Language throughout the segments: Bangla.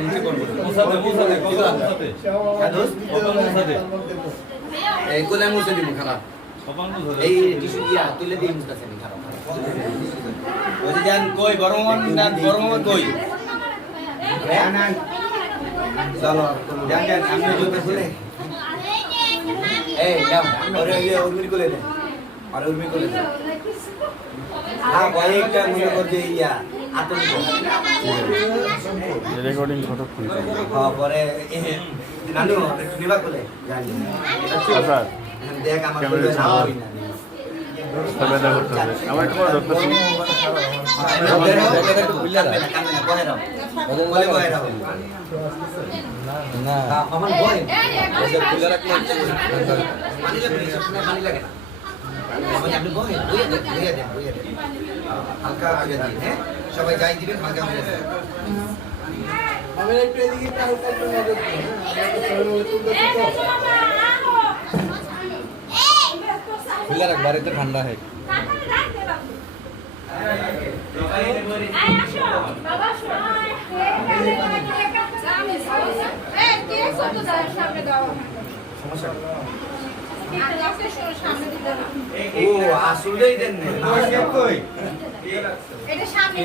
নিচে করব এই কোলে মুছে দিব খারাপ এই টিস্যু দিয়া তুলে দিয়ে মুছতেছে নি খারাপ ওই যে জান কই গরম কই চলো জান জান আমি জুতো খুলে এই নাম ওরে উর্মি কোলে দে আর উর্মি কোলে দে হ্যাঁ ভাই একটা মনে কর যে ইয়া আতঙ্ক রেকর্ডিং কতক্ষণ হ্যাঁ পরে নানু নিবা কোলে জানি স্যার দেখ আমার কোলে না হই না তবে দেখো আমার একটু বড় ডক্টর না আমার ভয় খুলে রাখলে পানি লাগে না আপনি ভয় বইয়ে দেন হালকা করে দিন হ্যাঁ সবাই যাই দিবেন হালকা করে দেন আমি একটু এদিকে হালকা একটু নজর দিন খুলে রাখ বাড়িতে ঠান্ডা হয় ও আসলেই দেন না কই এটা সামনে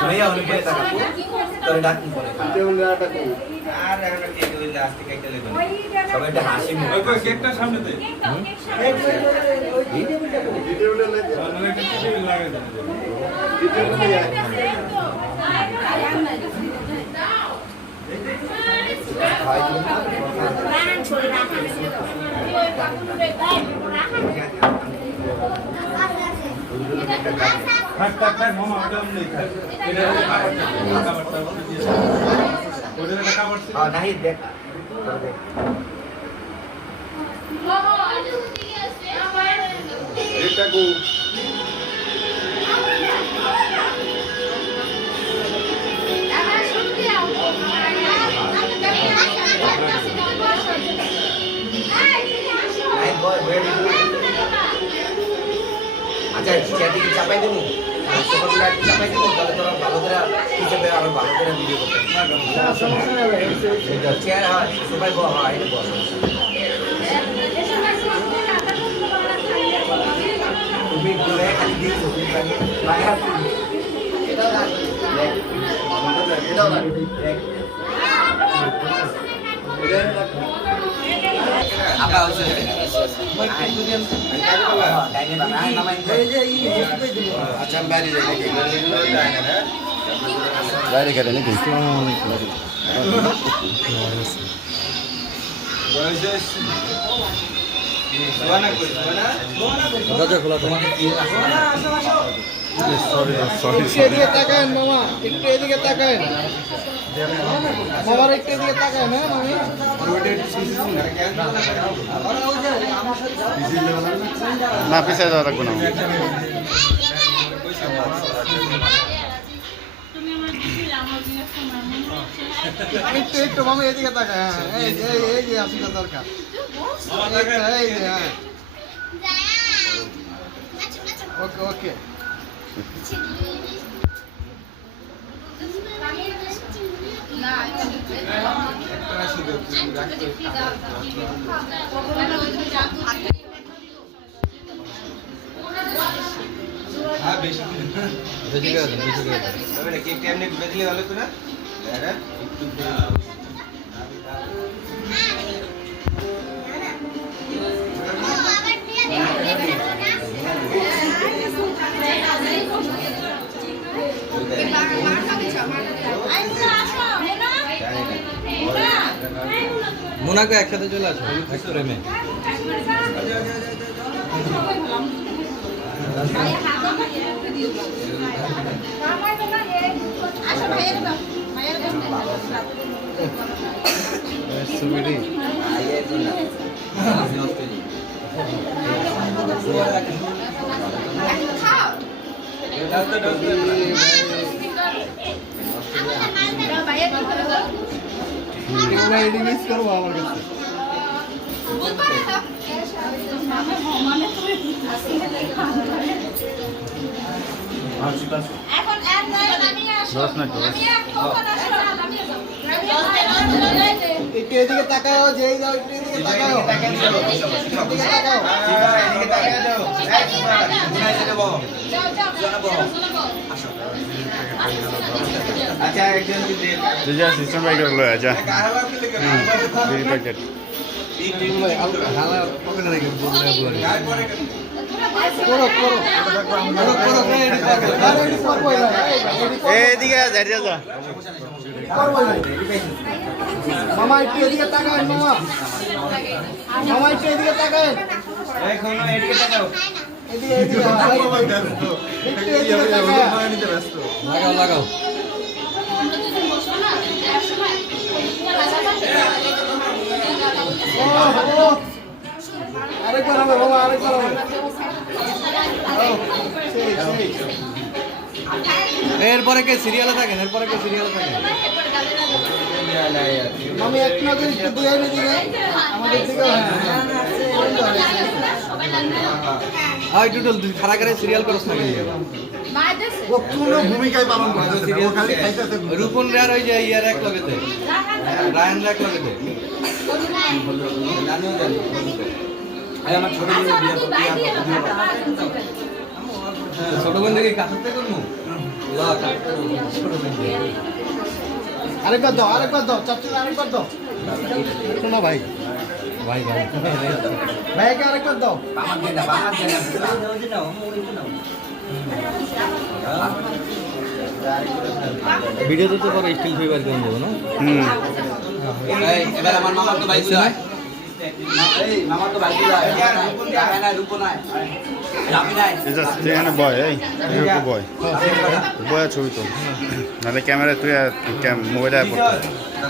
ভাইয়া অনেক পয়সা টাকা তোরে ডাকি পরে আর এখন কি কইলে আস্তে কাইতে লাগবে সবাই একটা হাসি মুখ ওই কেকটা সামনে দে ভিডিওটা লাগে মানে একটা টিভি লাগে দেন থাক মামা ওটা নেই এটা কাপড়টা ওটা কাপড় হ্যাঁ নাই দেখ এটা গো আচ্ছা চেয়ারটিকে চাপাই দেবো চাপাই দেবো তাহলে তোরা ভালো করে হিসেবে আরো ভালো করে ভিডিও করতে চেয়ার হয় সবাই হয় তুমি ঘুরে খালি দিয়েছো apa usul বাইরে কেটে নাকি খোলা তোমাকে এদিকে তাকান মামা একটু এদিকে তাকান মামার একটু এদিকে তাকান হ্যাঁ মামি না পিছিয়ে যাওয়া রাখবো না একটু একটু মামি এদিকে তাকান হ্যাঁ এই যে আসলে দরকার এই যে হ্যাঁ ওকে ওকে মোনাকে একসাথে চলে আসো ফ্রেমে মিস করবো আমার কাছে এখন এক লাইন আমি আসো দশ না তো। আমি এক কখন আসো আমি একটু এদিকে তাকাও, যেই যাও একটু এদিকে তাকাও। এদিকে তাকাও। যাও আচ্ছা একজন দিন যে যা সিস্টেম বাইক গুলো যা বিড়ি প্যাকেট করো, করো। আরে এটি করবোই না, এদিকে দাঁড়িয়ে যা করবোই না। মামা একটু এদিকে তাকান, মামা। মামা একটু এদিকে তাকান। এখন এদিকে তাকাও এদিকে, এদিকে। একটু এদিকে তাকান। লাগাও ও, ও। আরেকবার হবে, বাবা, আরেকবার হবে। ও, সেই, সেই। এরপরে কে সিরিয়ালে থাকেন? এরপরে কে সিরিয়ালে থাকেন? মামি এক নজর একটু দিয়ে এদিকে। আমাদের দিকেও, হ্যাঁ, হ্যাঁ। আর একটু খারা করে সিরিয়াল করছ না কি? ও কোনো ভূমিকায় পালন করতেছে না, ও খালি খাইতেছে। রূপন রেয়ার ওই যে ইয়ার এক লগেতে রায়ন এক লগেতে আমার ছোট বোনের বিয়ে ছোট বোন দেখি কাছাতে করবো আরেকবার দাও, আরেকবার দাও, চাচু আরেকবার দাও। শোনো ভাই, ভাই ভাই ভাইকে আরেকবার দাও। ভিডিওতে তো পরে স্টিল ফিভার কেমন দেবো না? এবার আমার মামার তো বাইক যায় এই মামার তো বাইক যায় না রূপ নাই রামি নাই যেখানে বয় এই বয় বয় ছবি তো নাহলে ক্যামেরা তুই মোবাইলে